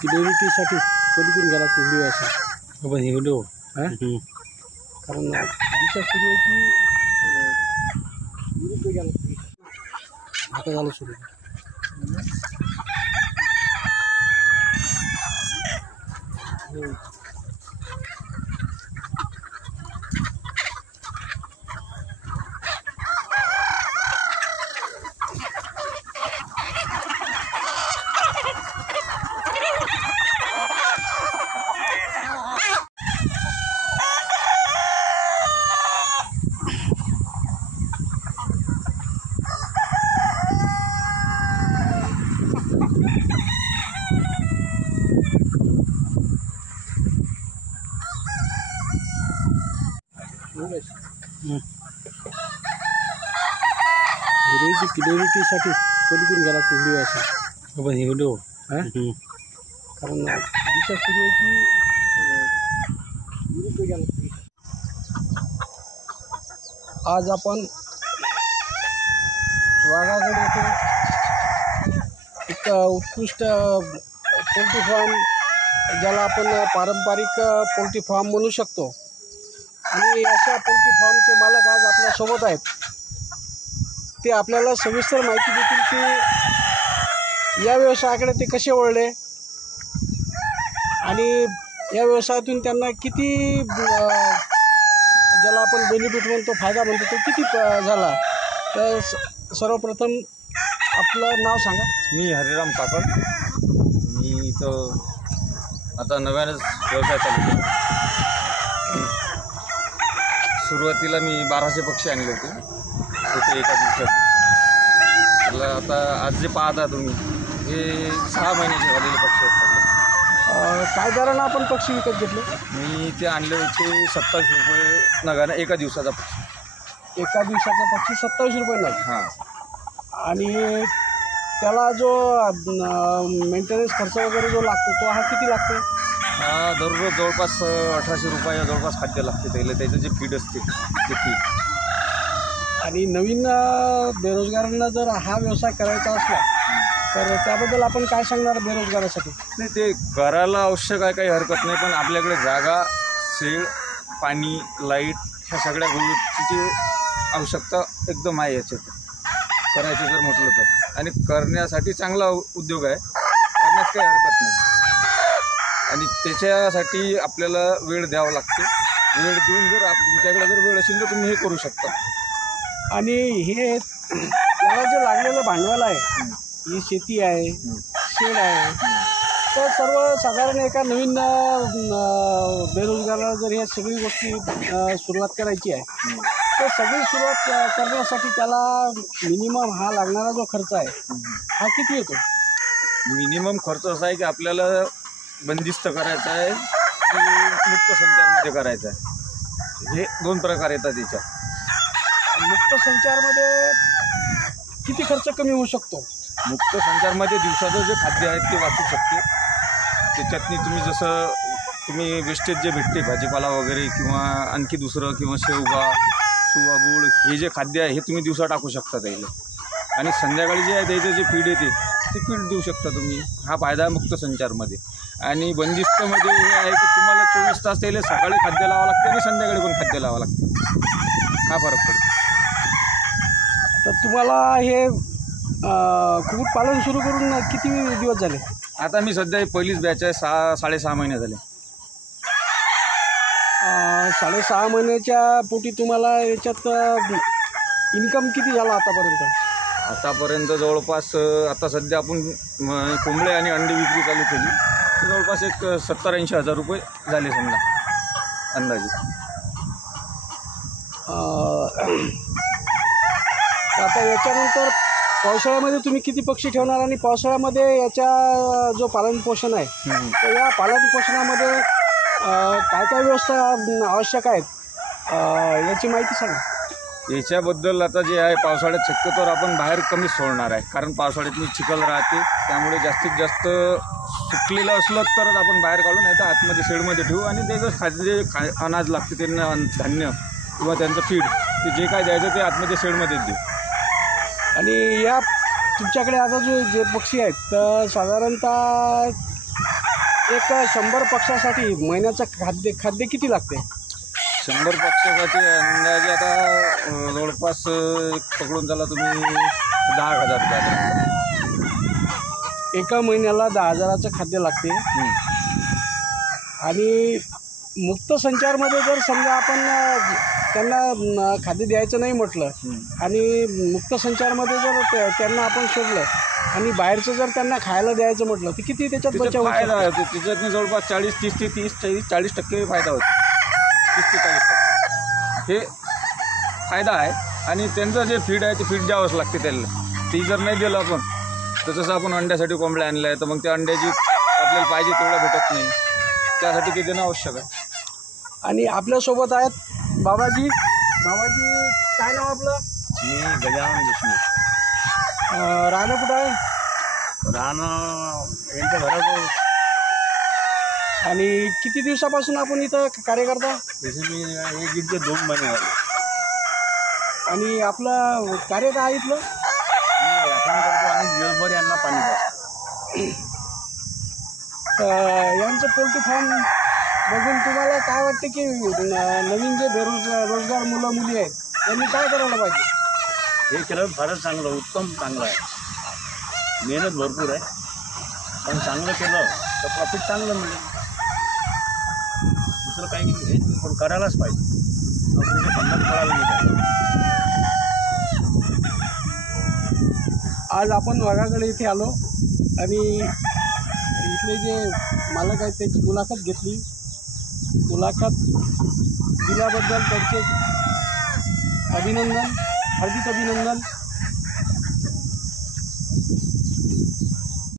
किलोमीटरसाठी पलीकडून गेला तो व्हिडिओ असा बाबा हे व्हिडिओ कारण दिशा सूर्याची विरुद्ध गेला आता झालं सुरू किलोमीटरसाठी पलीकडून गेला तो व्हिडिओ असा बाबा हे व्हिडिओ कारण दिशा सूर्याची विरुद्ध गेला आज आपण वाघागड येथे एक उत्कृष्ट पोल्ट्री फार्म ज्याला आपण पारंपरिक पोल्ट्री फार्म म्हणू शकतो आणि अशा पोल्ट्री फार्मचे मालक आज आपल्यासोबत आहेत ते आपल्याला सविस्तर माहिती देतील की या व्यवसायाकडे ते कसे वळले आणि या व्यवसायातून त्यांना किती ज्याला आपण बेनिफिट म्हणतो फायदा म्हणतो तो किती झाला। तर सर्वप्रथम आपलं नाव सांगा। मी हरिराम काकड। मी इथं आता नव्यानंच व्यवसाय चालू केला। सुरुवातीला मी 1200 पक्षी आणले होते ते एका दिवसात। त्याला आता आज जे पाहता तुम्ही हे 6 महिन्याचे झालेले पक्षी आहेत। काय दरानं आपण पक्षी विकत घेतले? मी ते आणले होते 27 रुपये नगानं एका दिवसाचा पक्षी। एका दिवसाचा पक्षी 27 रुपये नग। हां। आणि त्याला जो मेंटेनन्स खर्च वगैरे जो लागतो तो हा किती लागतो? दररोज जवळपास 1800 रुपये जवळपास खाद्य लागते त्याला। त्याचं जे फीड असते ते फीड। आणि नवीन बेरोजगारांना जर हा व्यवसाय करायचा असला तर त्याबद्दल आपण काय सांगणार बेरोजगारासाठी? नाही ते करायला आवश्यक आहे, काही हरकत नाही, पण आपल्याकडे जागा, शेड, पाणी, लाईट ह्या सगळ्या गोष्टीची आवश्यकता एकदम आहे याच्यात करायचं जर म्हटलं तर। आणि करण्यासाठी चांगला उद्योग आहे, करण्यास काही हरकत नाही। आणि त्याच्यासाठी आपल्याला वेळ द्यावा लागते। वेळ देऊन जर तुमच्याकडे जर वेळ असेल तर तुम्ही हे करू शकता। आणि हे त्याला जे लागलेलं भांडवल आहे, ही शेती आहे, शेड आहे, तर सर्वसाधारण एका नवीन बेरोजगाराला जर ह्या सगळी गोष्टी सुरुवात करायची आहे तर सगळी सुरुवात करण्यासाठी त्याला मिनिमम हा लागणारा जो खर्च आहे हा किती येतो? मिनिमम खर्च असा आहे की आपल्याला बंदिस्त करायचा आहे की मुक्त संचारमध्ये करायचा आहे। हे 2 प्रकार येतात त्याच्यात। मुक्त संचारमध्ये किती खर्च कमी होऊ शकतो? मुक्त संचारमध्ये दिवसाचं जे खाद्य आहे ते वाचू शकते। त्याच्यातनी तुम्ही जसं तुम्ही वेस्टेज जे भेटते भाजीपाला वगैरे किंवा आणखी दुसरं किंवा शेवगा, सुवा, गुळ हे जे खाद्य आहे हे तुम्ही दिवसा टाकू शकता त्याला। आणि संध्याकाळी जे आहे त्याचं जे फीड येते ते फीड देऊ शकता तुम्ही। हा फायदा आहे मुक्त संचारमध्ये। आणि बंदिस्तमध्ये हे आहे की तुम्हाला 24 तास त्याला सकाळी खाद्य लावावं लागते आणि संध्याकाळी पण खाद्य लावावं लागते। हा फरक पडतो। तर तुम्हाला हे कुक्कुटपालन सुरू करून किती दिवस झाले? आता मी सध्या पहिलीच बॅच आहे, 6.5 महिने झाले। 6.5 महिन्याच्या पोटी तुम्हाला याच्यात इन्कम किती झाला आतापर्यंत? आतापर्यंत जवळपास आता सध्या आपण कोंबडे आणि अंडी विक्री चालू केली तर जवळपास एक 70-80 हजार रुपये झाले समजा अंदाजे। आता याच्यानंतर पावसाळ्यामध्ये तुम्ही किती पक्षी ठेवणार आणि पावसाळ्यामध्ये याच्या जो पालनपोषण आहे तर या पालनपोषणामध्ये काय काय व्यवस्था आवश्यक आहेत याची माहिती सांगा। याच्याबद्दल आता जे आहे पावसाळ्यात शक्यतोवर आपण बाहेर कमीच सोडणार आहे, कारण पावसाळ्यात चिखल राहते, त्यामुळे जास्तीत जास्त सुकलेलं असलं तरच आपण बाहेर काढू, नाही तर आतमध्ये शेडमध्ये ठेवू आणि त्याचं खाद्य अनाज लागते त्यांना धान्य किंवा त्यांचं फीड ते जे काय द्यायचं ते आतमध्ये शेडमध्येच देऊ। आणि या तुमच्याकडे आता जे पक्षी आहेत तर साधारणतः एक 100 पक्षासाठी महिन्याचं खाद्य किती लागते? 100 पक्षासाठी अंदाजे आता जवळपास पकडून चला तुम्ही 10,000 रुपये. एका महिन्याला 10,000चं खाद्य लागते. आणि मुक्त संचारमध्ये जर समजा आपण त्यांना खाद्य द्यायचं नाही म्हटलं आणि मुक्त संचारमध्ये जर त्यांना आपण सोडलं आणि बाहेरचं जर त्यांना खायला द्यायचं म्हटलं तर किती त्याच्यात बचाव फायदा होतो? त्याच्यातनं जवळपास 40-30 फायदा होतो. 30 ते 40% हे फायदा आहे. आणि त्यांचं जे फीड आहे ते फीड द्यावंच लागते त्यांना. ती जर नाही दिलं आपण तर जसं आपण अंड्यासाठी कोंबड्या आणल्या तर मग त्या अंड्याची आपल्याला पाहिजे तेवढं भेटत नाही. त्यासाठी ते देणं आवश्यक आहे. आणि आपल्यासोबत आहेत बाबाजी. काय नाव आपलं? मी गजानन देशमुख. राहणं कुठं आहे? राहणं यांच्या घराजवळ. आणि किती दिवसापासून आपण इथं कार्य करता? जसे मी 1 ते 2 महिने झाले. आणि आपलं कार्य काय इथलं? मी राखण करतो आणि दिवसभर यांना पाणी पाहतो. यांचं पोल्ट्री फार्म बघून तुम्हाला काय वाटते की नवीन जे बेरोजगार मुलं मुली आहेत त्यांनी काय करायला पाहिजे? हे केलं फारच चांगलं, उत्तम चांगलं आहे. मेहनत भरपूर आहे पण चांगलं केलं तर प्रॉफिट चांगलं मिळेल. दुसरं काही नाही, पण करायलाच पाहिजे. नोकरीच्या बंधन करायला नाही. आज आपण वाघाकडे इथे आलो आणि इथले जे मालक आहेत त्यांची मुलाखत घेतली. मुलाखत दिल्याबद्दल त्यांचे अभिनंदन, हार्दिक अभिनंदन.